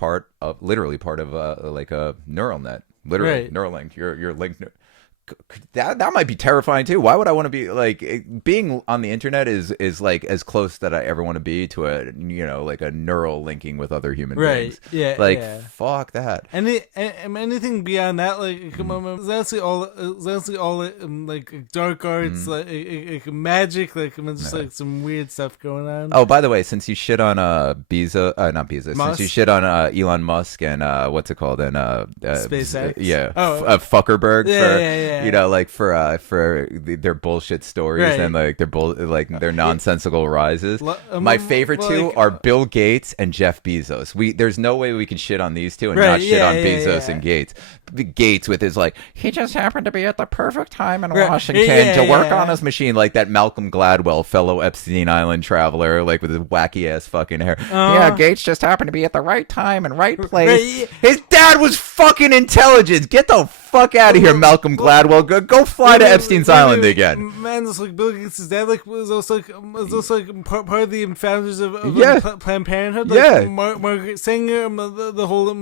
literally part of like a neural net. Literally, Neuralink. You're linked. That might be terrifying too. Why would I want to be like being on the internet is like as close that I ever want to be to a like a neural linking with other human beings. Yeah. Like fuck that. Anything beyond that, like it's honestly all like dark arts, like magic, like just like some weird stuff going on. Oh, by the way, since you shit on not Bezos, Musk? since you shit on Elon Musk and what's it called and SpaceX. Fuckerberg You know, like for their bullshit stories and like their nonsensical rises. My favorite two are Bill Gates and Jeff Bezos. There's no way we can shit on these two and not shit on Bezos and Gates. Gates with his like, he just happened to be at the perfect time in Washington to work on his machine, like that Malcolm Gladwell, fellow Epstein Island traveler, like with his wacky ass fucking hair. Yeah, Gates just happened to be at the right time and right place. His dad was fucking intelligent. Get the fuck out of here, Malcolm Gladwell. Go fly to Epstein's Island again. Man, it's like Bill Gates' dad was also like part of the founders of Planned Parenthood. Like, Margaret Sanger, the whole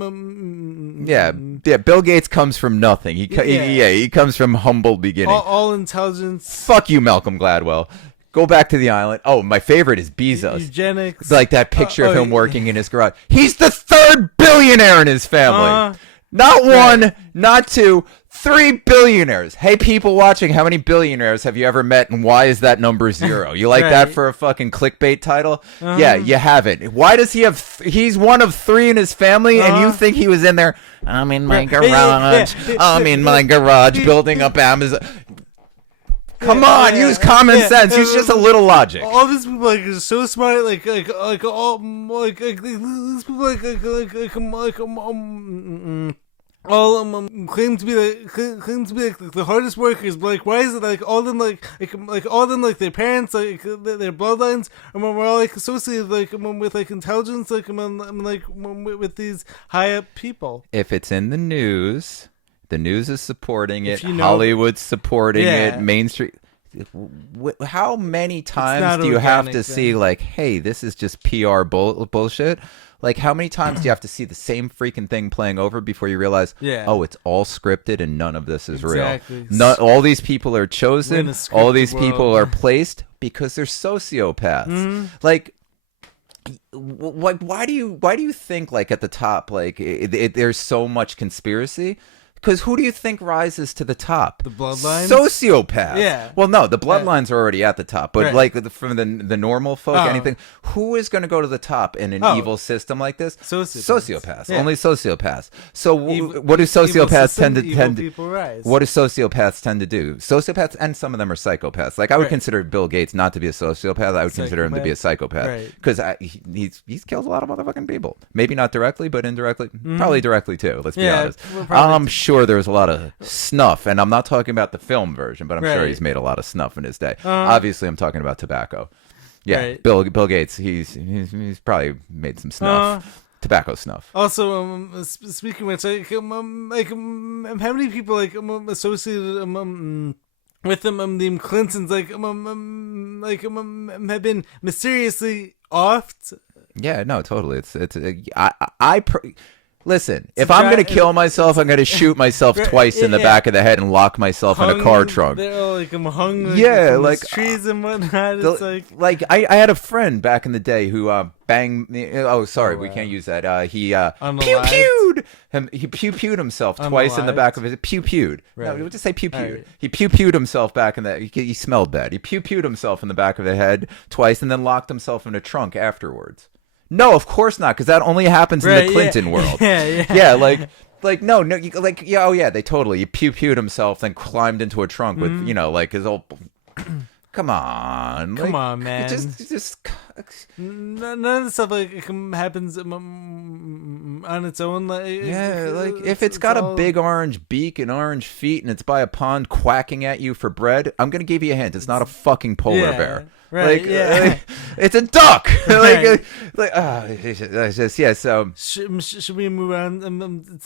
Bill Gates comes from nothing. He comes from humble beginnings. All intelligence. Fuck you, Malcolm Gladwell. Go back to the island. Oh, my favorite is Bezos. Eugenics. Like that picture of him working in his garage. He's the third billionaire in his family. Not one, not two, 3 billionaires. Hey, people watching, how many billionaires have you ever met, and why is that number 0? You like that for a fucking clickbait title? Yeah, you haven't. Why does he have... he's one of 3 in his family, and you think he was in there, I'm in my garage, I'm in my garage building up Amazon... Come on, use common sense. Use just a little logic. All these people are so smart. These people claim to be the hardest workers. But like, why is it like all of them like their parents, like their bloodlines, and we're all like associated with like intelligence, with these high up people? If it's in the news. The news is supporting it. Hollywood's supporting it. Main Street. How many times do you have to see like, hey, this is just PR bullshit? Like, how many times do you have to see the same freaking thing playing over before you realize, oh, it's all scripted and none of this is real? All these people are chosen. All these people are placed because they're sociopaths. Like, why do you think like at the top like there's so much conspiracy? Because who do you think rises to the top? The bloodlines? Sociopaths. Yeah. Well, no, the bloodlines are already at the top. But like from the normal folk, anything, who is going to go to the top in an evil system like this? Sociopaths. Yeah. Only sociopaths. So what do sociopaths tend to What do sociopaths tend to do? Sociopaths, and some of them are psychopaths. Like I would consider Bill Gates not to be a sociopath. I would consider him to be a psychopath. Because he's killed a lot of motherfucking people. Maybe not directly, but indirectly. Probably directly too. Let's be honest. I'm sure there was a lot of snuff, and I'm not talking about the film version, but I'm sure he's made a lot of snuff in his day. Obviously, I'm talking about tobacco. Yeah, Bill Gates, he's probably made some snuff, tobacco snuff. Also, speaking of which, how many people associated with the Clintons have been mysteriously offed? Yeah, no, totally. Listen, if I'm going to kill myself, I'm going to shoot myself twice in the back of the head and lock myself in a car trunk. They're all hung trees and whatnot. It's like I had a friend back in the day who banged me. Oh, sorry, we can't use that. He pew-pewed him. He pew-pewed himself twice in the back of his pew-pewed. No, we'll just say pew-pewed. Right. He pew-pewed himself back in the. He smelled bad. He pew-pewed himself in the back of the head twice and then locked himself in a trunk afterwards. No, of course not, because that only happens in the Clinton world. Yeah, no, they totally. He pew-pewed himself, then climbed into a trunk with, his old... Come on. Come on, man. Just... None of the stuff happens on its own. If it's got a big orange beak and orange feet and it's by a pond quacking at you for bread, I'm going to give you a hint. It's not a fucking polar bear. Right, it's a duck. So should we move on to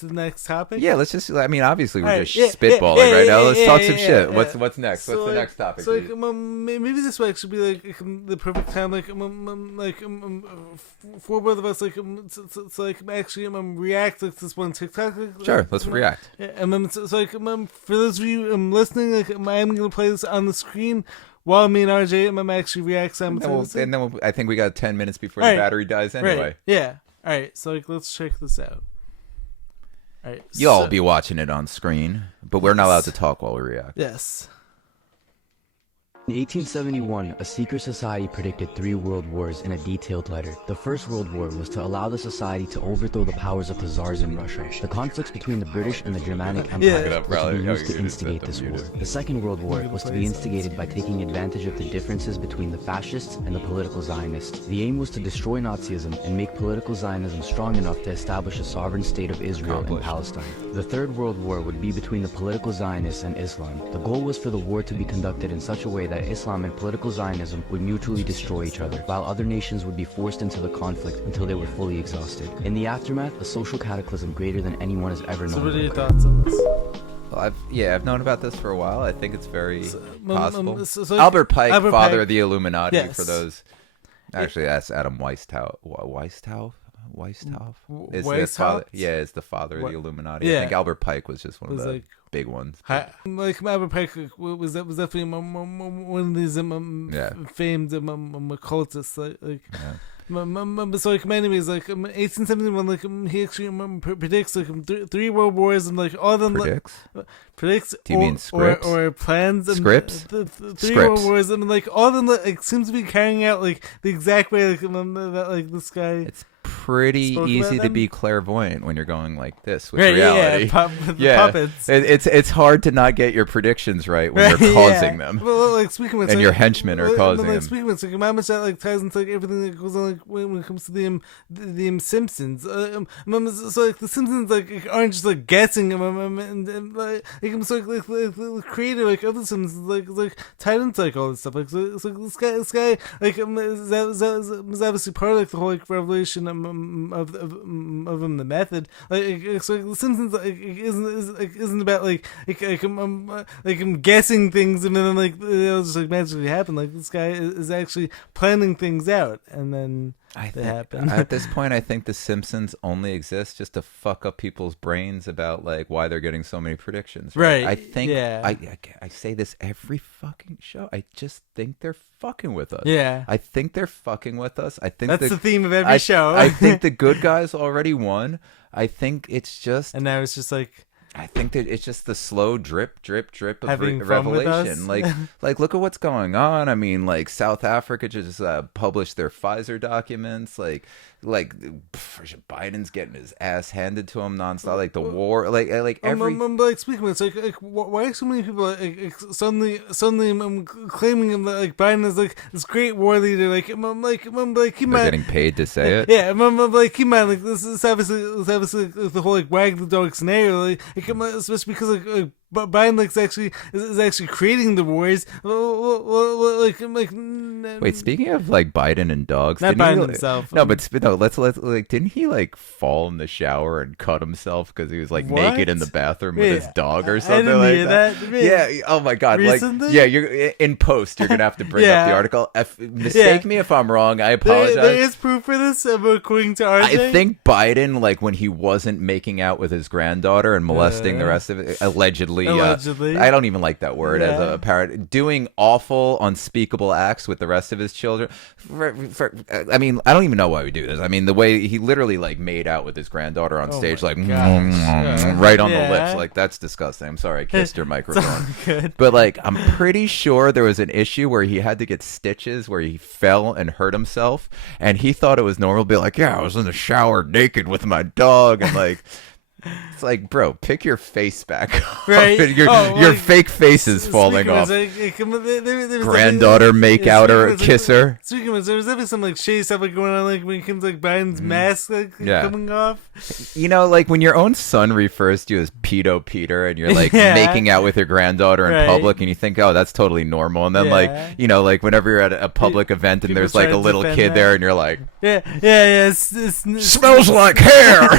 the next topic? Yeah, let's just. I mean, obviously we're just spitballing right now. Let's talk some shit. What's next? What's the next topic? So maybe this will actually be the perfect time, for both of us, to actually react to this one TikTok. Sure, let's react. For those of you listening, I'm going to play this on the screen. While me and RJ actually react simultaneously. And then I think we got 10 minutes before the battery dies anyway. Right. Yeah. All right. So let's check this out. All right. You'll be watching it on screen, but we're not allowed to talk while we react. Yes. In 1871, a secret society predicted 3 world wars in a detailed letter. The First World War was to allow the society to overthrow the powers of the Tsars in Russia. The conflicts between the British and the Germanic Empire were to be used to instigate this war. The Second World War was to be instigated by taking advantage of the differences between the fascists and the political Zionists. The aim was to destroy Nazism and make political Zionism strong enough to establish a sovereign state of Israel and Palestine. The Third World War would be between the political Zionists and Islam. The goal was for the war to be conducted in such a way that Islam and political Zionism would mutually destroy each other, while other nations would be forced into the conflict until they were fully exhausted. In the aftermath, a social cataclysm greater than anyone has ever known. So what are your thoughts on this? Well, I've known about this for a while. I think it's very possible. Albert Pike, father of the Illuminati, for those. Actually, that's Adam Weishaupt. Weishaupt? Is the father? Yeah, is the father of the Illuminati. Yeah. I think Albert Pike was just one of the big ones. Albert Pike was definitely one of these famed occultists. So anyways, 1871, he actually predicts 3 world wars and all of them predicts. Do you mean scripts or plans? And scripts? The 3 world wars and all of them seems to be carrying out the exact way that this guy. It's pretty easy to be clairvoyant when you're going like this with reality. Puppets. It's hard to not get your predictions right when you're causing them. Well, speaking of and your henchmen are causing them. Speaking of how much that ties into everything that goes on when it comes to the Simpsons. So the Simpsons aren't just guessing and the creator of the Simpsons tied into all this stuff. So this guy is obviously part of the whole revelation of the method. So the Simpsons isn't about I'm guessing things and then it'll just magically happen. This guy is actually planning things out and then they happen. At this point, I think the Simpsons only exist just to fuck up people's brains about why they're getting so many predictions. Right. I think I say this every fucking show. I just think they're fucking with us. Yeah. I think they're fucking with us. I think that's the theme of every show. I think the good guys already won. I think it's just, and now it's just I think that it's just the slow drip of revelation. Look at what's going on. I mean, South Africa just published their Pfizer documents. Biden's getting his ass handed to him nonstop. The war, every. Speaking of it, why are so many people suddenly claiming him that Biden is this great war leader? He might getting paid to say it. Yeah, he might this is obviously the whole wag the dog scenario. Especially because Biden is actually creating the wars. Wait, speaking of Biden and dogs, not Biden himself. Let's didn't he fall in the shower and cut himself because he was naked in the bathroom with his dog or something that? Yeah. Oh my god. Recently? You're in post. You're gonna have to bring up the article. Mistake me if I'm wrong. I apologize. There is proof for this, according to RJ. I think Biden, when he wasn't making out with his granddaughter and molesting the rest of it, allegedly. I don't even like that word as a parrot. Doing awful, unspeakable acts with the rest of his children. I mean, I don't even know why we do this. I mean, the way he literally made out with his granddaughter on stage, right on the lips, that's disgusting. I'm sorry, I kissed your microphone. But I'm pretty sure there was an issue where he had to get stitches where he fell and hurt himself, and he thought it was normal to be I was in the shower naked with my dog, and it's bro, pick your face back up. Right. Your fake face is falling off. Granddaughter make out or kiss her. Speaking of, there was definitely some shady stuff going on when it comes to Biden's mask coming off. When your own son refers to you as Pedo Peter and you're making out with your granddaughter in public and you think, oh, that's totally normal. And then whenever you're at a public event and people there's a little kid there and you're like, it smells like hair.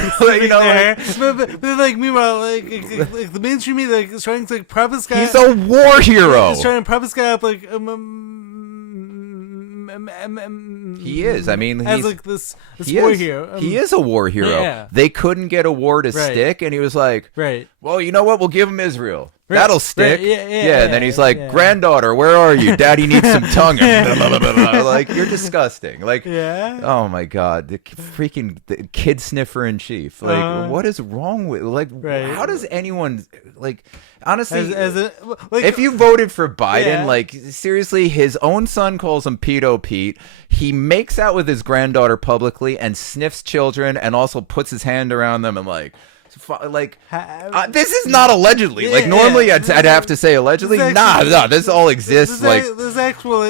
But meanwhile, the mainstream media is trying to prop this guy. He's a war hero. He's trying to prop this guy up he is. I mean, he's this war hero. He is a war hero. Yeah. They couldn't get a war to stick, and he was like, right. Well, you know what? We'll give him Israel. That'll stick. Right. And then he's like, granddaughter, where are you? Daddy needs some tongue. Like, you're disgusting. Like, oh my God, the freaking kid sniffer in chief. Like, what is wrong with, like, how does anyone, like, honestly, if you voted for Biden, like, seriously, his own son calls him Pedo Pete. He makes out with his granddaughter publicly and sniffs children and also puts his hand around them and this is not allegedly. Like, normally I'd have to say allegedly. This all exists. There's actual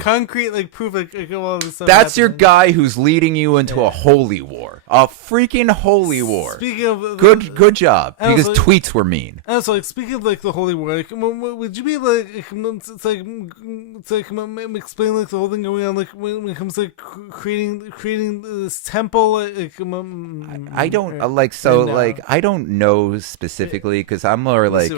concrete like proof. Like all this stuff. That's your guy who's leading you into a holy war, a freaking holy war. Speaking of good job, because tweets were mean. And so, like, speaking of like the holy war, like, would you be like, it's like explain like the whole thing going on, like when it comes to like creating this temple, I don't like so. Like, I don't know specifically because I'm more like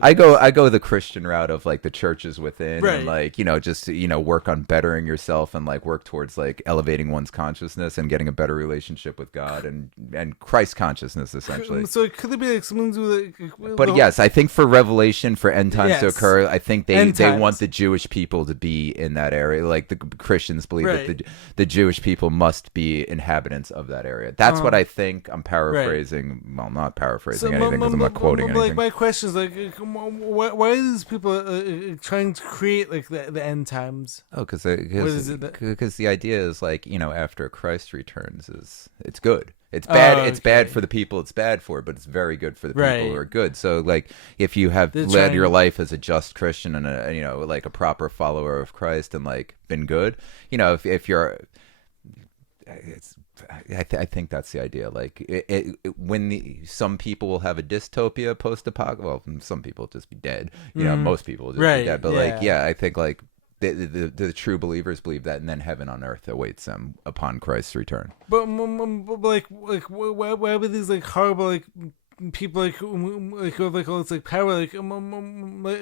I go the Christian route of like the churches within and like, just work on bettering yourself and like work towards like elevating one's consciousness and getting a better relationship with God and Christ consciousness essentially. So could there be like something to like, but yes, I think for revelation, for end times to occur, I think they want the Jewish people to be in that area. Like the Christians believe that the Jewish people must be inhabitants of that area. That's what I think. I'm paraphrasing. Well, not paraphrasing anything because I'm not quoting anything. Like, my question is like, why are these people trying to create like the end times? Oh, because the idea is like, after Christ returns, it's good. It's bad. It's bad for the people it's bad for, but it's very good for the people who are good. So like, if you have led your life as a just Christian and like a proper follower of Christ and like been good, if you're, I think that's the idea. Like, when some people will have a dystopia post-apocalypse. Well, some people will just be dead. Most people will just be dead. But I think like the true believers believe that, and then heaven on earth awaits them upon Christ's return. But like why would these like horrible like people like who have like all this like power like and like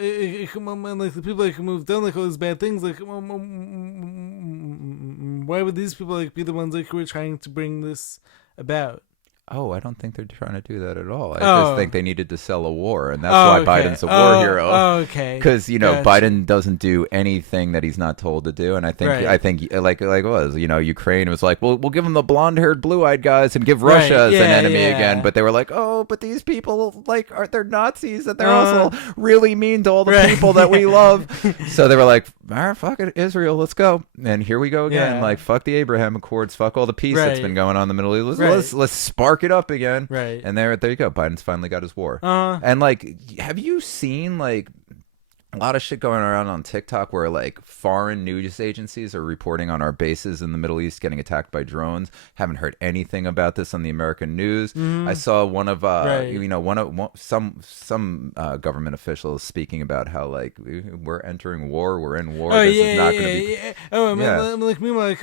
the people like who have done like all these bad things like why would these people like be the ones like who are trying to bring this about? Oh, I don't think they're trying to do that at all. I just think they needed to sell a war, and that's why Biden's a war hero. Okay. Because Biden doesn't do anything that he's not told to do, and I think like it was Ukraine was like, well, we'll give them the blonde-haired, blue-eyed guys and give Russia as an enemy again. But they were like, oh, but these people like they're Nazis, and they're also really mean to all the people that we love. So they were like, all right, fuck it, Israel, let's go, and here we go again. Like, fuck the Abraham Accords, fuck all the peace that's been going on in the Middle East. Let's spark it up again, and there you go. Biden's finally got his war. And like, have you seen like a lot of shit going around on TikTok where like foreign news agencies are reporting on our bases in the Middle East getting attacked by drones? Haven't heard anything about this on the American news. I saw one of some government officials speaking about how like we're entering war, we're in war. This is not going to be. Like meanwhile,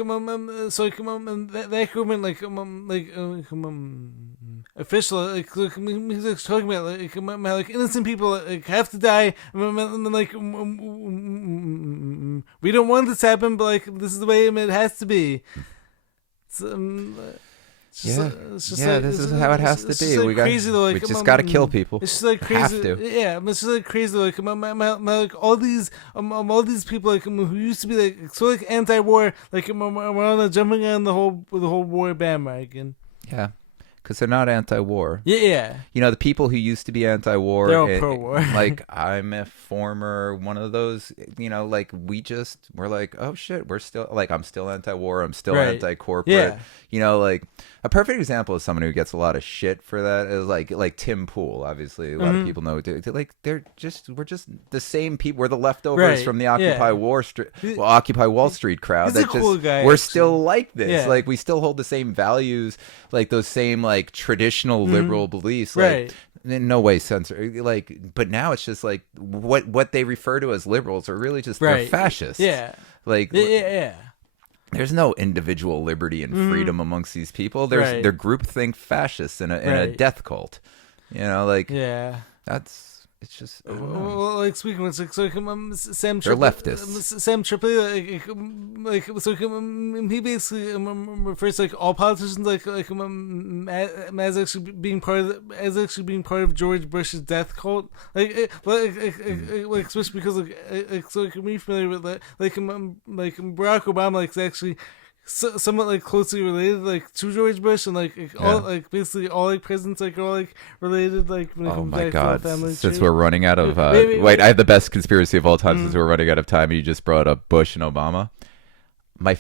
so that government official like he's like talking about like innocent people like have to die, like we don't want this to happen, but like this is the way it has to be. This is how it has to be. Like we just got to kill people. It's just like crazy. It's just like crazy. Like like all these people like who used to be like so like anti-war, like we're jumping on the whole war bandwagon. Yeah. Because they're not anti-war. Yeah. The people who used to be anti-war. They're all pro-war. Like, I'm a former one of those, like, we're like, oh, shit, we're still, like, I'm still anti-war. I'm still anti-corporate. Like, a perfect example of someone who gets a lot of shit for that is, like Tim Pool, obviously. A lot of people know. Like, we're just the same people. We're the leftovers from the Occupy Wall Street crowd. He's a cool guy, we're still like this. Yeah. Like, we still hold the same values, like, those same, like, traditional liberal beliefs. Like, in no way like, but now it's just like what they refer to as liberals are really just they're fascists. Like there's no individual liberty and freedom amongst these people. They're groupthink fascists in a death cult. Like that's it's just well, like speaking of Sam they're leftists. Sam Tripoli, so he basically refers to like all politicians as actually being part of George Bush's death cult, especially because we're familiar with that, Barack Obama is actually somewhat closely related to George Bush, and all basically all presidents are all related when it comes my god, family since tree. we're running out of wait, I have the best conspiracy of all time since we're running out of time and you just brought up Bush and Obama. One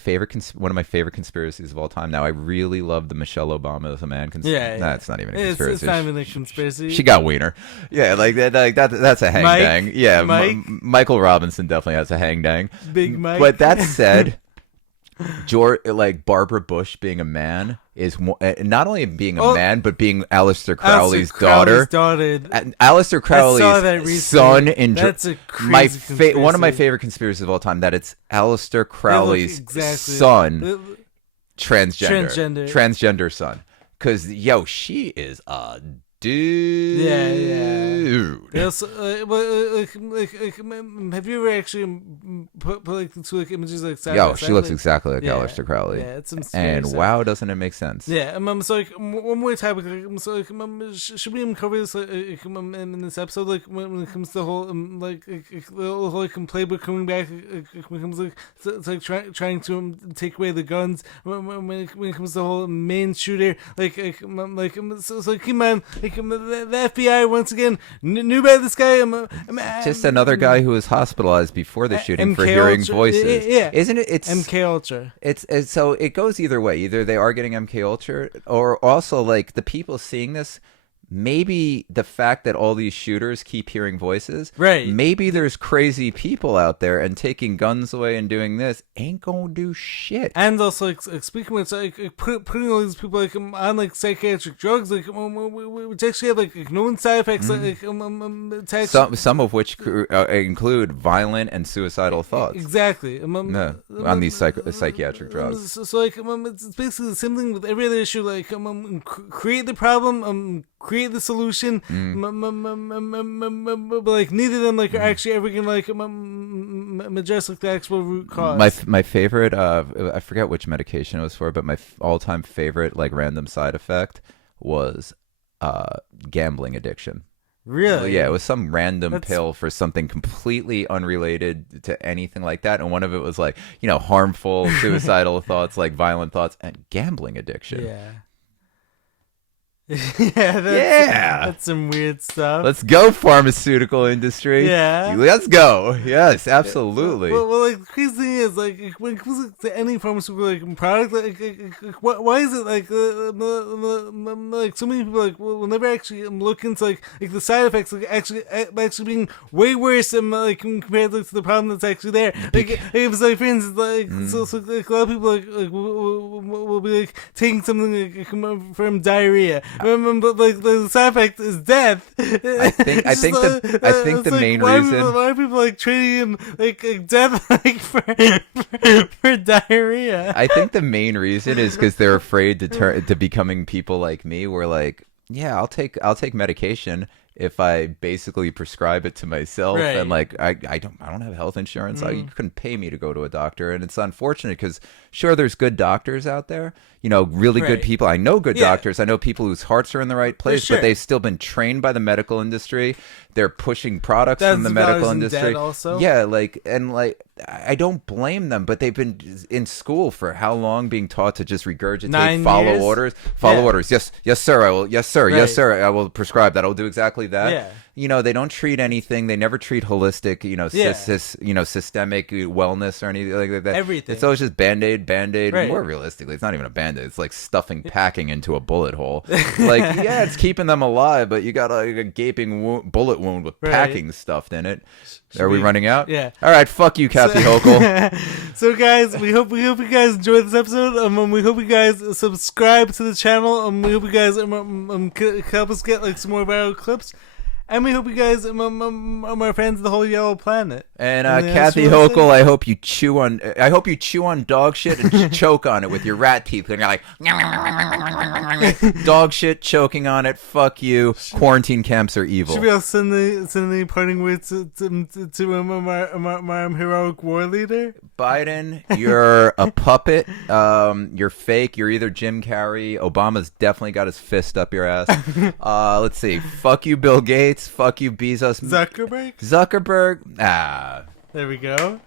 of my favorite conspiracies of all time. Now I really love the Michelle Obama as a man that's not even a conspiracy. It's not even a conspiracy. She got wiener. Yeah, that's a hang dang. Yeah, Michael Robinson definitely has a hang dang. Big Mike. But that said, Barbara Bush being a man is not only being a man, but being Aleister Crowley's daughter. And Aleister Crowley's son in That's a crazy one of my favorite conspiracies of all time. That it's Aleister Crowley's son, transgender son. Because she is a dude. Yeah. Have you ever actually put the two images side by side? She looks exactly like Aleister Crowley. Yeah, it's some and wow, doesn't it make sense? Yeah, so one more topic. Should we cover this in this episode? When it comes to the whole the whole playbook coming back, when it comes to trying to take away the guns. When it comes to the whole Maine shooter, so keep in mind, the FBI once again knew about this guy. Just another guy who was hospitalized before the shooting for hearing voices. Yeah. Isn't it? It's MK Ultra. It's so it goes either way. Either they are getting MK Ultra, or also the people seeing this. Maybe the fact that all these shooters keep hearing voices, right? Maybe there's crazy people out there, and taking guns away and doing this ain't gonna do shit. And also, speaking of putting all these people on psychiatric drugs, which actually have known side effects, some of which include violent and suicidal thoughts. Exactly. On these psychiatric drugs. So it's basically the same thing with every other issue. Create the problem, create the solution, but neither of them are actually ever gonna address the actual root cause. My favorite, I forget which medication it was for, but my all-time favorite random side effect was gambling addiction. Really? Well, yeah, it was some random pill for something completely unrelated to anything like that, and one of it was harmful, suicidal thoughts, violent thoughts, and gambling addiction. Yeah. That's some weird stuff. Let's go, pharmaceutical industry. Yeah, let's go. Yes, absolutely. Well, the crazy thing is, when it comes to any pharmaceutical product, why is it so many people will never actually look into the side effects actually being way worse than compared to the problem that's actually there. For instance, so a lot of people will be taking something from diarrhea. But the side effect is death. I think the main reason why are people trading in death for diarrhea. I think the main reason is because they're afraid to becoming people like me. Where I'll take medication if I basically prescribe it to myself, right. And I don't have health insurance. You couldn't pay me to go to a doctor, and it's unfortunate because sure, there's good doctors out there, really right. good people. I know good doctors. I know people whose hearts are in the right place, sure. but they've still been trained by the medical industry. They're pushing products from the medical industry. Also. Yeah, I don't blame them, but they've been in school for how long, being taught to just regurgitate, 9 follow years? orders. Yes, sir. I will. Yes, sir. Right. Yes, sir. I will prescribe that. I'll do exactly that. Yeah. They don't treat anything. They never treat holistic, systemic wellness or anything like that. Everything. It's always just Band-Aid. Right. More realistically, it's not even a Band-Aid. It's like stuffing packing into a bullet hole. It's keeping them alive, but you got a gaping bullet wound with packing stuffed in it. Are we running out? Yeah. All right. Fuck you, Kathy Hochul. So, guys, we hope you guys enjoyed this episode. We hope you guys subscribe to the channel. We hope you guys help us get some more viral clips. And we hope you guys are my friends of the whole yellow planet. And Kathy Hochul, I hope you chew on dog shit and choke on it with your rat teeth. And you're like, Dog shit, choking on it. Fuck you. Quarantine camps are evil. Should we all send the parting words to my heroic war leader? Biden, you're a puppet. You're fake. You're either Jim Carrey. Obama's definitely got his fist up your ass. Let's see. Fuck you, Bill Gates. Fuck you, Bezos. Zuckerberg. Ah. There we go.